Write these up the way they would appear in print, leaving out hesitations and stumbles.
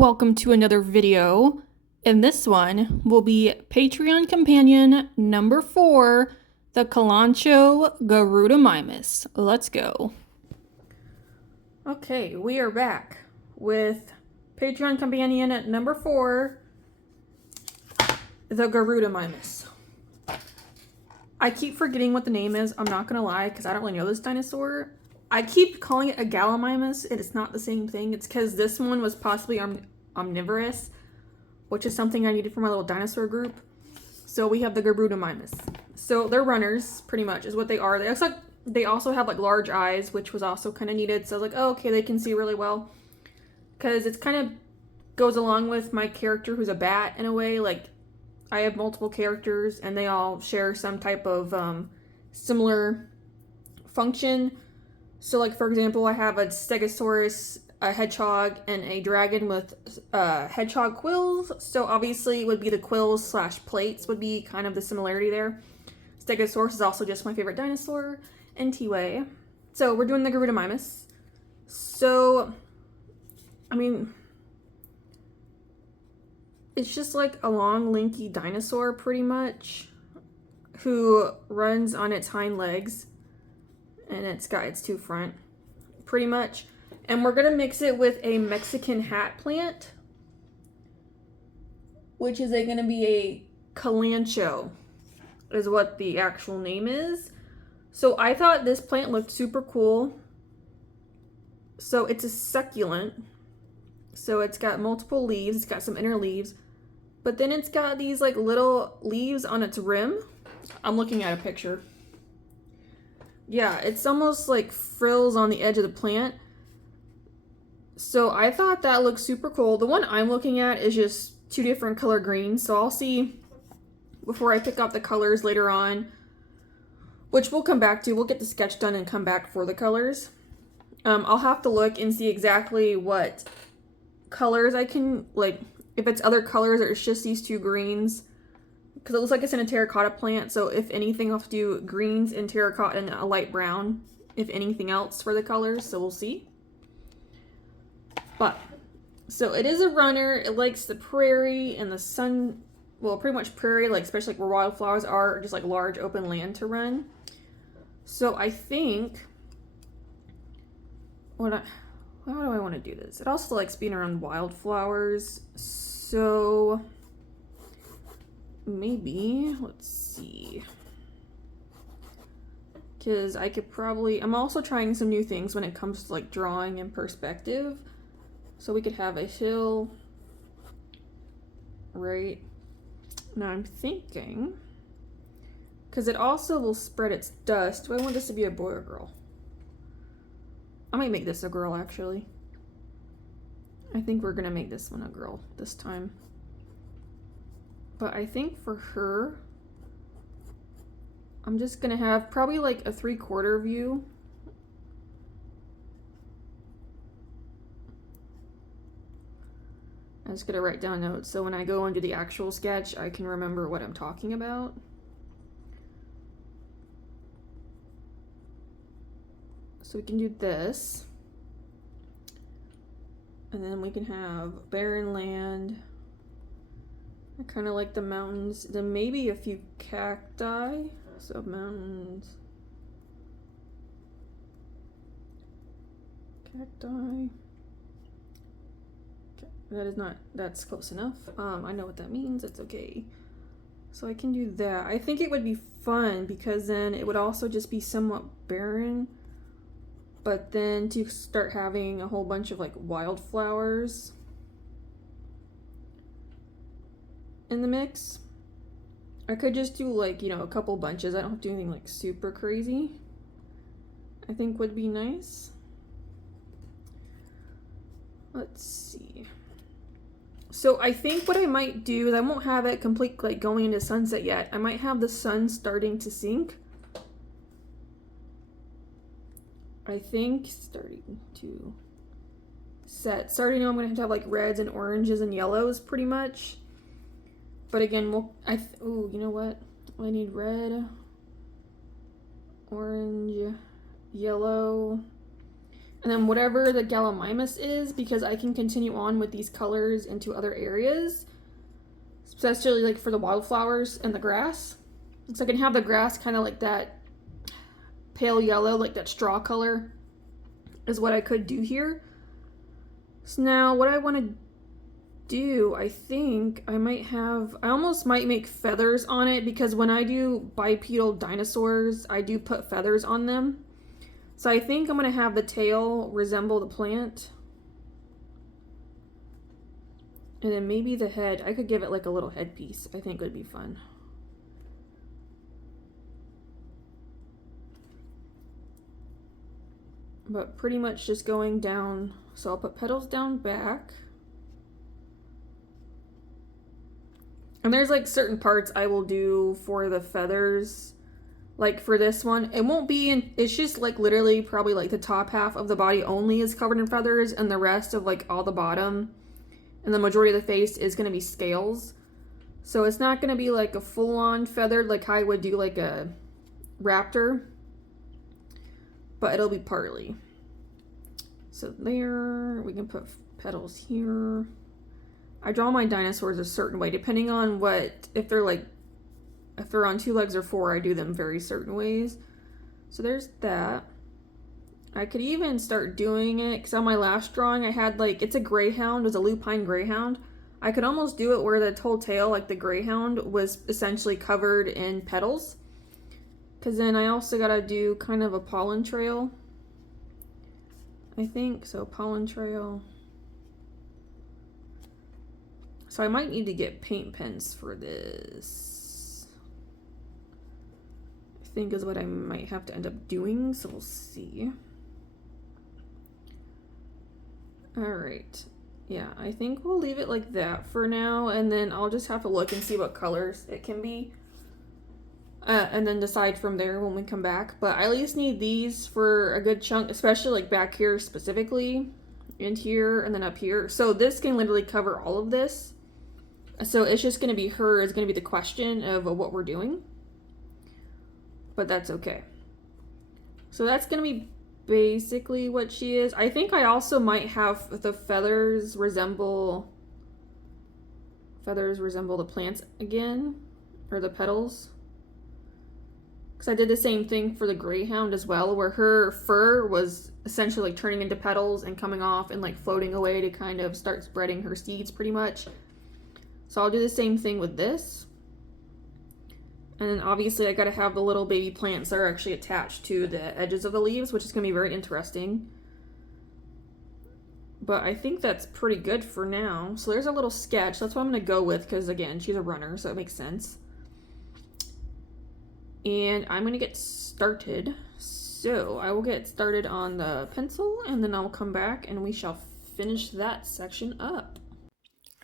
Welcome to another video, and this one will be Patreon companion number 4, the Kalanchoe Garudimimus. Let's go. Okay, we are back with Patreon companion number 4, the Garudimimus. I keep forgetting what the name is, I'm not gonna lie, because I don't really know this dinosaur. I keep calling it a Gallimimus, and it's not the same thing. It's because this one was possibly omnivorous, which is something I needed for my little dinosaur group. So we have the Garudimimus. So they're runners, pretty much, is what they are. They also have like large eyes, which was also kind of needed. So I was like, oh, okay, they can see really well. Because it's kind of goes along with my character who's a bat in a way. Like, I have multiple characters, and they all share some type of similar function. So, like, for example, I have a Stegosaurus, a hedgehog, and a dragon with hedgehog quills. So, obviously, it would be the quills / plates would be kind of the similarity there. Stegosaurus is also just my favorite dinosaur in T-Way. So, we're doing the Garudimimus. So, I mean, it's just like a long, lanky dinosaur, pretty much, who runs on its hind legs. And it's got its two front, pretty much. And we're gonna mix it with a Mexican hat plant, which is gonna be a Kalanchoe, is what the actual name is. So I thought this plant looked super cool. So it's a succulent. So it's got multiple leaves, it's got some inner leaves, but then it's got these like little leaves on its rim. I'm looking at a picture. Yeah, it's almost like frills on the edge of the plant. So I thought that looked super cool. The one I'm looking at is just 2 different color greens. So I'll see before I pick up the colors later on, which we'll come back to. We'll get the sketch done and come back for the colors. I'll have to look and see exactly what colors I can, like, if it's other colors or it's just these 2 greens. Because it looks like it's in a terracotta plant, so if anything, I'll have to do greens and terracotta and a light brown, if anything else for the colors, so we'll see. But, so it is a runner. It likes the prairie and the sun, well, pretty much prairie, like especially like where wildflowers are, just like large open land to run. So I think, how do I want to do this? It also likes being around wildflowers, so maybe, let's see, because I could probably, I'm also trying some new things when it comes to like drawing and perspective. So we could have a hill right now. I'm thinking, because it also will spread its dust. Do I want this to be a boy or girl? I might make this a girl, actually. I think we're gonna make this one a girl this time. But I think for her, I'm just gonna have probably like a 3/4 view. I'm just gonna write down notes so when I go into the actual sketch, I can remember what I'm talking about. So we can do this. And then we can have barren land. I kind of like the mountains. Then maybe a few cacti. So mountains. Cacti. Okay. That is not, that's close enough. I know what that means. It's okay. So I can do that. I think it would be fun because then it would also just be somewhat barren. But then to start having a whole bunch of like wildflowers in the mix. I could just do like, you know, a couple bunches. I don't have to do anything like super crazy. I think would be nice. Let's see. So I think what I might do is I won't have it complete like going into sunset yet. I might have the sun starting to sink. I think starting to set. Starting now I'm going to have like reds and oranges and yellows pretty much. But again, you know what? I need red, orange, yellow. And then whatever the Gallimimus is, because I can continue on with these colors into other areas, especially like for the wildflowers and the grass. So I can have the grass kind of like that pale yellow, like that straw color is what I could do here. So now what I want to do, I think I almost might make feathers on it, because when I do bipedal dinosaurs, I do put feathers on them. So I think I'm going to have the tail resemble the plant. And then maybe the head, I could give it like a little headpiece. I think would be fun. But pretty much just going down. So I'll put petals down back. And there's like certain parts I will do for the feathers. Like for this one, it won't be in, it's just like literally probably like the top half of the body only is covered in feathers, and the rest of like all the bottom and the majority of the face is going to be scales. So it's not going to be like a full-on feathered like I would do like a raptor, but it'll be partly. So there, we can put petals here. I draw my dinosaurs a certain way, depending on if they're on 2 legs or 4, I do them very certain ways. So there's that. I could even start doing it, because on my last drawing I had like, it's a greyhound, it was a lupine greyhound. I could almost do it where the whole tail, like the greyhound, was essentially covered in petals. Because then I also gotta do kind of a pollen trail, I think. So pollen trail. So I might need to get paint pens for this, I think is what I might have to end up doing, so we'll see. All right, yeah, I think we'll leave it like that for now, and then I'll just have to look and see what colors it can be, and then decide from there when we come back. But I at least need these for a good chunk, especially like back here specifically, and here, and then up here. So this can literally cover all of this. So it's just going to be her is going to be the question of what we're doing. But that's okay. So that's going to be basically what she is. I think I also might have the feathers resemble the plants again, or the petals. Because I did the same thing for the greyhound as well, where her fur was essentially like turning into petals and coming off and like floating away to kind of start spreading her seeds pretty much. So I'll do the same thing with this. And then obviously I gotta have the little baby plants that are actually attached to the edges of the leaves, which is gonna be very interesting. But I think that's pretty good for now. So there's a little sketch. That's what I'm gonna go with, because again, she's a runner, so it makes sense. And I'm gonna get started. So I will get started on the pencil, and then I'll come back and we shall finish that section up.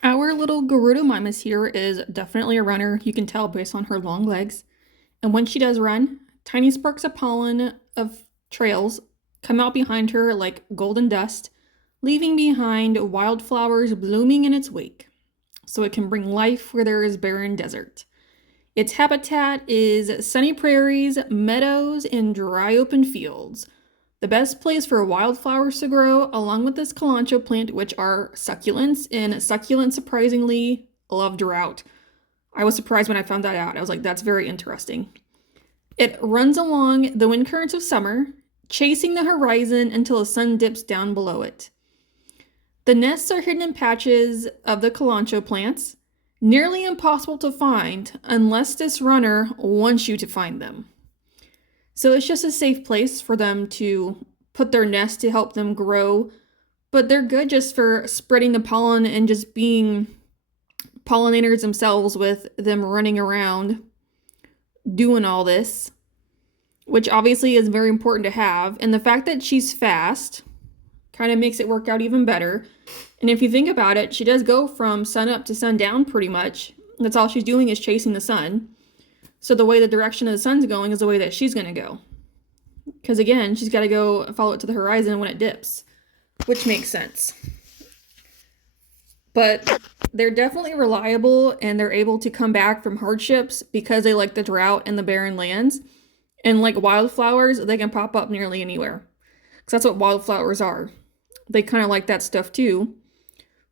Our little Garudimimus here is definitely a runner. You can tell based on her long legs. And when she does run, tiny sparks of pollen of trails come out behind her like golden dust, leaving behind wildflowers blooming in its wake, so it can bring life where there is barren desert. Its habitat is sunny prairies, meadows, and dry open fields. The best place for wildflowers to grow, along with this Kalanchoe plant, which are succulents, and succulents surprisingly love drought. I was surprised when I found that out. I was like, that's very interesting. It runs along the wind currents of summer, chasing the horizon until the sun dips down below it. The nests are hidden in patches of the Kalanchoe plants, nearly impossible to find unless this runner wants you to find them. So it's just a safe place for them to put their nest to help them grow, but they're good just for spreading the pollen and just being pollinators themselves, with them running around doing all this, which obviously is very important to have. And the fact that she's fast kind of makes it work out even better. And if you think about it, she does go from sun up to sundown pretty much. That's all she's doing is chasing the sun. So the way the direction of the sun's going is the way that she's going to go. Because again, she's got to go follow it to the horizon when it dips, which makes sense. But they're definitely reliable, and they're able to come back from hardships because they like the drought and the barren lands. And like wildflowers, they can pop up nearly anywhere. Because that's what wildflowers are. They kind of like that stuff too,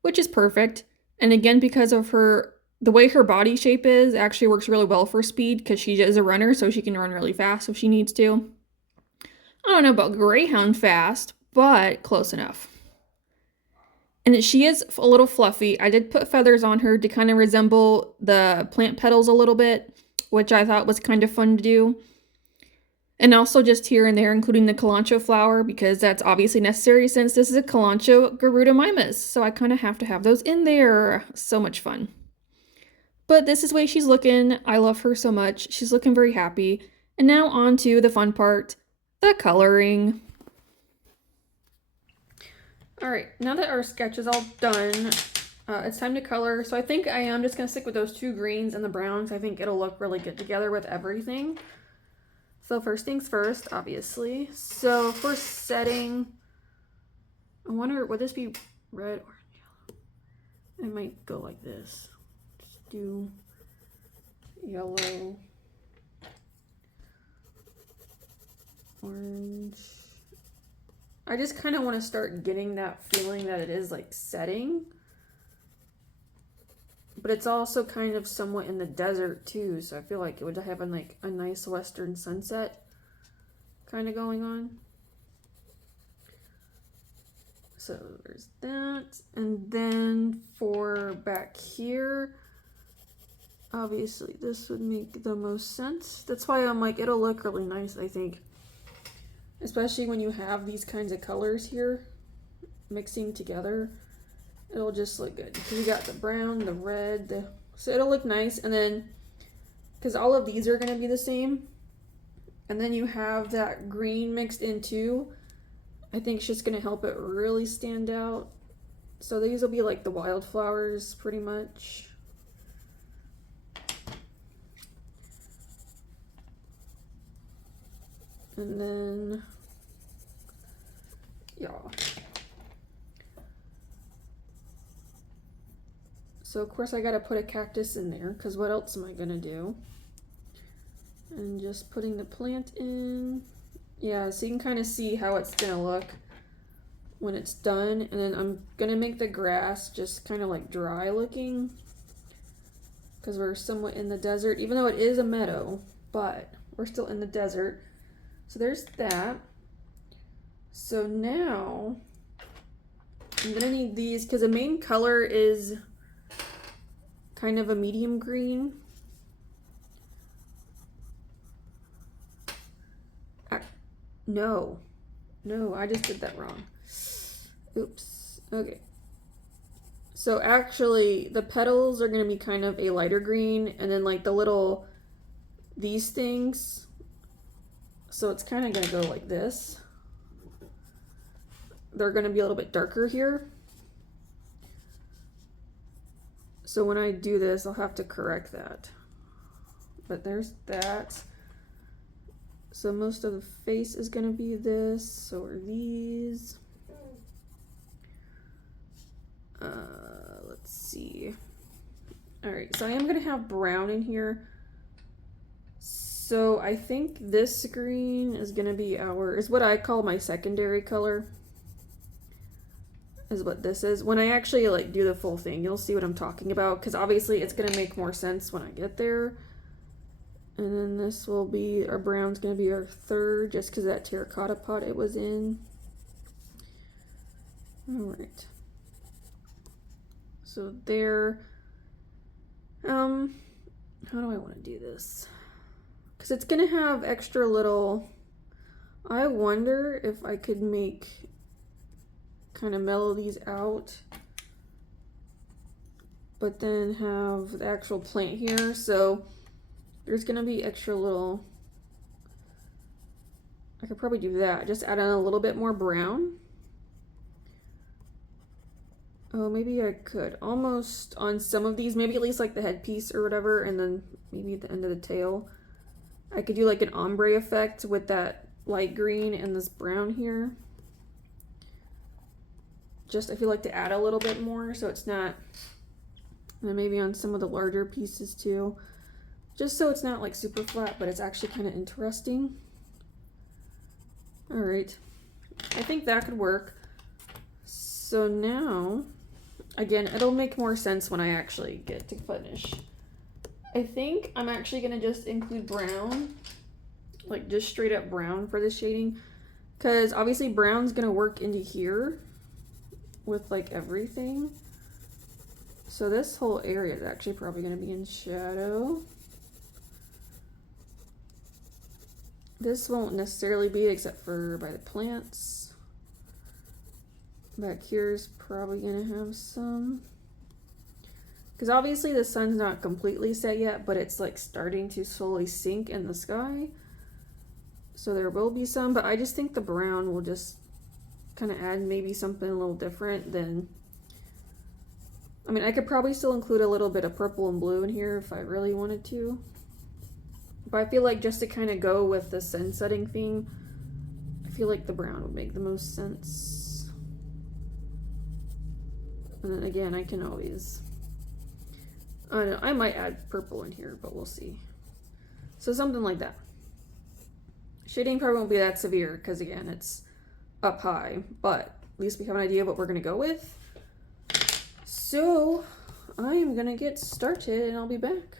which is perfect. And again, because of the way her body shape is, actually works really well for speed because she is a runner, so she can run really fast if she needs to. I don't know about greyhound fast, but close enough. And she is a little fluffy. I did put feathers on her to kind of resemble the plant petals a little bit, which I thought was kind of fun to do. And also just here and there, including the Kalanchoe flower, because that's obviously necessary since this is a Kalanchoe Garudimimus. So I kind of have to have those in there. So much fun. But this is the way she's looking. I love her so much. She's looking very happy. And now on to the fun part, the coloring. Alright, now that our sketch is all done, it's time to color. So I think I am just going to stick with those 2 greens and the browns. I think it'll look really good together with everything. So first things first, obviously. So for setting, I wonder, would this be red or yellow? I might go like this. Just do yellow, orange. I just kind of want to start getting that feeling that it is like setting. But it's also kind of somewhat in the desert too, so I feel like it would have like a nice western sunset kind of going on. So there's that. And then for back here, obviously this would make the most sense. That's why I'm like, it'll look really nice, I think. Especially when you have these kinds of colors here mixing together. It'll just look good. So you got the brown, the red, so it'll look nice. And then, because all of these are going to be the same, and then you have that green mixed in too, I think it's just going to help it really stand out. So these will be like the wildflowers pretty much. And then, yeah. So of course I gotta put a cactus in there, because what else am I gonna do? And just putting the plant in. Yeah, so you can kind of see how it's gonna look when it's done. And then I'm gonna make the grass just kind of like dry looking, because we're somewhat in the desert, even though it is a meadow, but we're still in the desert. So there's that. So now I'm gonna need these, because the main color is kind of a medium green. No, I just did that wrong. Oops. Okay. So actually the petals are gonna be kind of a lighter green, and then like the little, these things, so it's kind of gonna go like this. They're gonna be a little bit darker here. So when I do this, I'll have to correct that. But there's that. So most of the face is gonna be this. So are these. Let's see. All right, so I am gonna have brown in here. So I think this green is gonna be is what I call my secondary color. Is what this is. When I actually like do the full thing, you'll see what I'm talking about, because obviously it's gonna make more sense when I get there. And then this will be, our brown's gonna be our third, just because that terracotta pot it was in. All right. So there. How do I want to do this? Because it's gonna have extra little. I wonder if I could make, kind of mellow these out, but then have the actual plant here. So there's gonna be extra little, I could probably do that, just add on a little bit more brown. Oh, maybe I could almost on some of these, maybe at least like the headpiece or whatever, and then maybe at the end of the tail I could do like an ombre effect with that light green and this brown here. Just I feel like to add a little bit more so it's not, and then maybe on some of the larger pieces too, just so it's not like super flat, but it's actually kind of interesting. All right, I think that could work. So now, again, it'll make more sense when I actually get to finish. I think I'm actually going to just include brown, like just straight up brown for the shading. Because obviously brown's going to work into here with like everything. So this whole area is actually probably going to be in shadow. This won't necessarily be except for by the plants. Back here's probably going to have some. Because obviously the sun's not completely set yet, but it's like starting to slowly sink in the sky. So there will be some, but I just think the brown will just kind of add maybe something a little different than... I mean, I could probably still include a little bit of purple and blue in here if I really wanted to. But I feel like just to kind of go with the sun setting theme, I feel like the brown would make the most sense. And then again, I can always... I don't know, I might add purple in here, but we'll see. So something like that. Shading probably won't be that severe because again, it's up high, but at least we have an idea of what we're going to go with. So I am going to get started and I'll be back.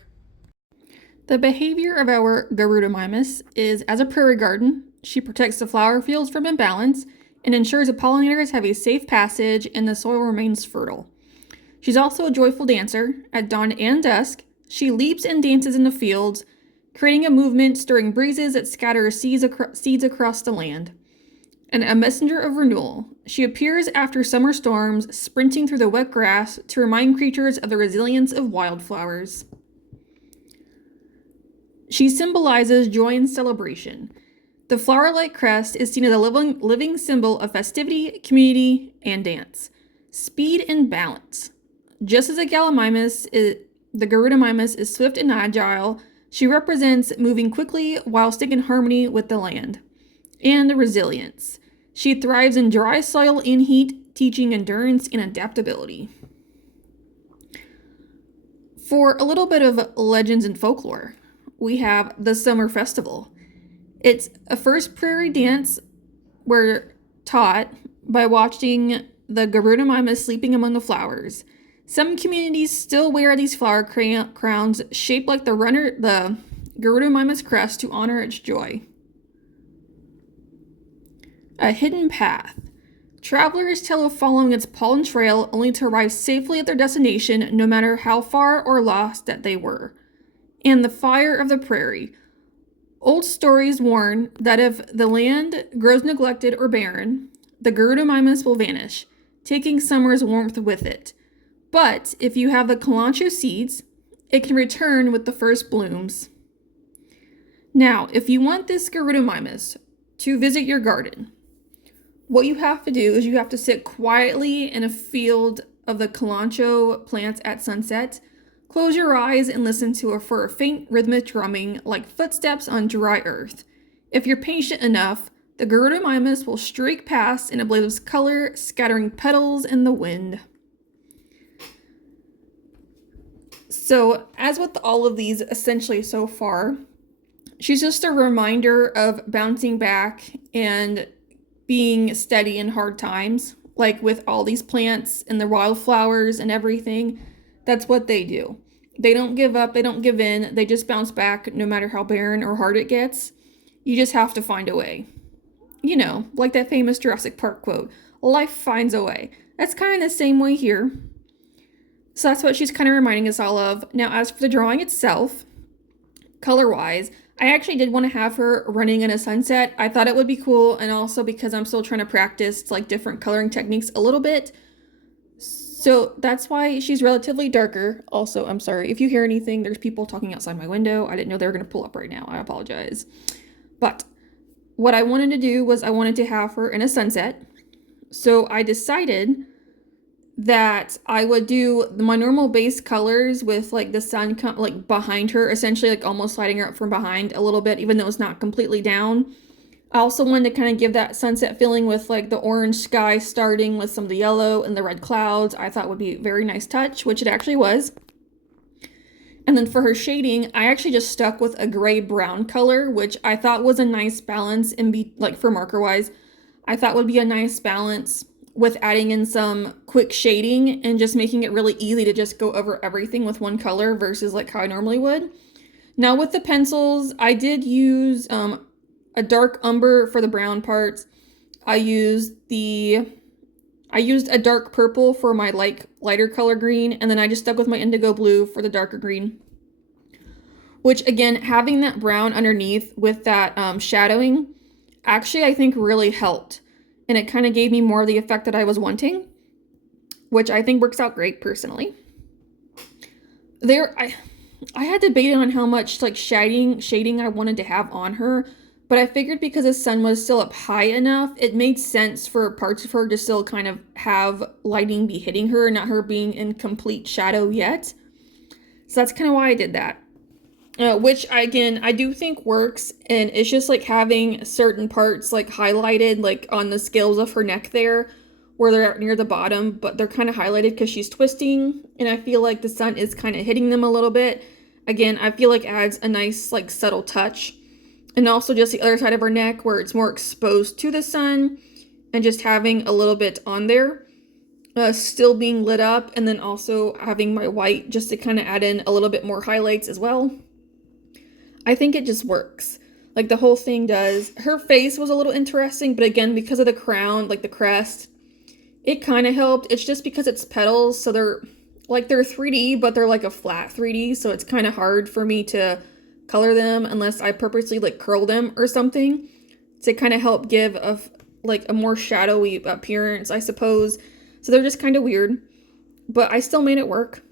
The behavior of our Garudimimus is, as a prairie garden, she protects the flower fields from imbalance and ensures the pollinators have a safe passage and the soil remains fertile. She's also a joyful dancer. At dawn and dusk, she leaps and dances in the fields, creating a movement stirring breezes that scatter seeds across the land. And a messenger of renewal, she appears after summer storms, sprinting through the wet grass to remind creatures of the resilience of wildflowers. She symbolizes joy and celebration. The flower-like crest is seen as a living symbol of festivity, community, and dance. Speed and balance. Just as a Gallimimus, the Garudimimus is swift and agile, she represents moving quickly while staying in harmony with the land. And resilience. She thrives in dry soil and heat, teaching endurance and adaptability. For a little bit of legends and folklore, we have the Summer Festival. It's a first prairie dance we're taught by watching the Garudimimus sleeping among the flowers. Some communities still wear these flower crowns shaped like the Garudimimus crest to honor its joy. A hidden path. Travelers tell of following its pollen trail only to arrive safely at their destination no matter how far or lost that they were. And the fire of the prairie. Old stories warn that if the land grows neglected or barren, the Garudimimus will vanish, taking summer's warmth with it. But if you have the Kalanchoe seeds, it can return with the first blooms. Now, if you want this Garudimimus to visit your garden, what you have to do is you have to sit quietly in a field of the Kalanchoe plants at sunset. Close your eyes and listen for a faint rhythmic drumming like footsteps on dry earth. If you're patient enough, the Garudimimus will streak past in a blaze of color, scattering petals in the wind. So, as with all of these essentially so far, she's just a reminder of bouncing back and being steady in hard times. Like with all these plants and the wildflowers and everything, that's what they do. They don't give up, they don't give in, they just bounce back no matter how barren or hard it gets. You just have to find a way. You know, like that famous Jurassic Park quote, life finds a way. That's kind of the same way here. So that's what she's kind of reminding us all of. Now, as for the drawing itself, color-wise, I actually did want to have her running in a sunset. I thought it would be cool, and also because I'm still trying to practice like different coloring techniques a little bit. So that's why she's relatively darker. Also, I'm sorry if you hear anything, there's people talking outside my window. I didn't know they were going to pull up right now. I apologize. But what I wanted to do was I wanted to have her in a sunset. So I decided that I would do my normal base colors with like the sun like behind her, essentially like almost sliding her up from behind a little bit, even though it's not completely down. I also wanted to kind of give that sunset feeling with like the orange sky starting with some of the yellow and the red clouds. I thought would be a very nice touch, which it actually was. And then for her shading, I actually just stuck with a gray brown color, which I thought was a nice balance and be like for marker wise. I thought would be a nice balance with adding in some quick shading and just making it really easy to just go over everything with one color versus like how I normally would. Now with the pencils, I did use a dark umber for the brown parts. I used a dark purple for my lighter color green, and then I just stuck with my indigo blue for the darker green. Which again, having that brown underneath with that shadowing, actually I think really helped. And it kind of gave me more of the effect that I was wanting, which I think works out great personally. I had debated on how much like shading I wanted to have on her, but I figured because the sun was still up high enough, it made sense for parts of her to still kind of have lighting be hitting her, not her being in complete shadow yet. So that's kind of why I did that. Which again, I do think works, and it's just like having certain parts like highlighted like on the scales of her neck there, where they're near the bottom, but they're kind of highlighted because she's twisting, and I feel like the sun is kind of hitting them a little bit. Again, I feel like adds a nice like subtle touch. And also just the other side of her neck where it's more exposed to the sun, and just having a little bit on there, still being lit up, and then also having my white just to kind of add in a little bit more highlights as well. I think it just works. Like the whole thing does. Her face was a little interesting, but again, because of the crown, like the crest, it kind of helped. It's just because it's petals, so they're 3D, but they're like a flat 3D, so it's kind of hard for me to color them unless I purposely like curl them or something to kind of help give a more shadowy appearance, I suppose. So they're just kind of weird, but I still made it work.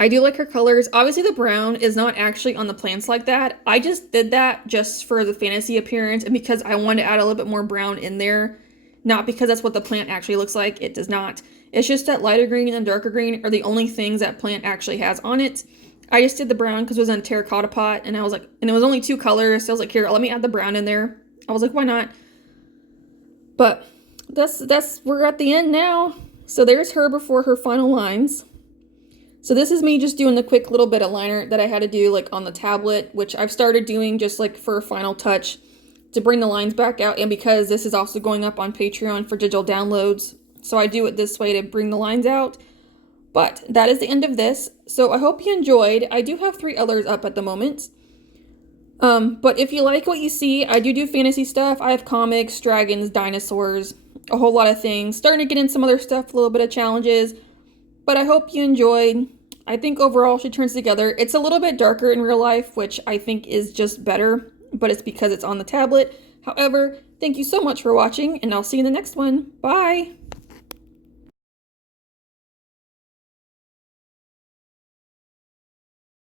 I do like her colors. Obviously the brown is not actually on the plants like that. I just did that just for the fantasy appearance and because I wanted to add a little bit more brown in there. Not because that's what the plant actually looks like. It does not. It's just that lighter green and darker green are the only things that plant actually has on it. I just did the brown because it was in a terracotta pot, and I was like, and it was only 2 colors, so I was like, here, let me add the brown in there. I was like, why not? But we're at the end now. So there's her before her final lines. So this is me just doing the quick little bit of liner that I had to do like on the tablet, which I've started doing just like for a final touch to bring the lines back out, and because this is also going up on Patreon for digital downloads, so I do it this way to bring the lines out. But that is the end of this. So I hope you enjoyed. I do have 3 others up at the moment. But if you like what you see, I do fantasy stuff. I have comics, dragons, dinosaurs, a whole lot of things. Starting to get in some other stuff, a little bit of challenges. But I hope you enjoyed. I think overall she turns together. It's a little bit darker in real life, which I think is just better, but it's because it's on the tablet. However, thank you so much for watching, and I'll see you in the next one. Bye!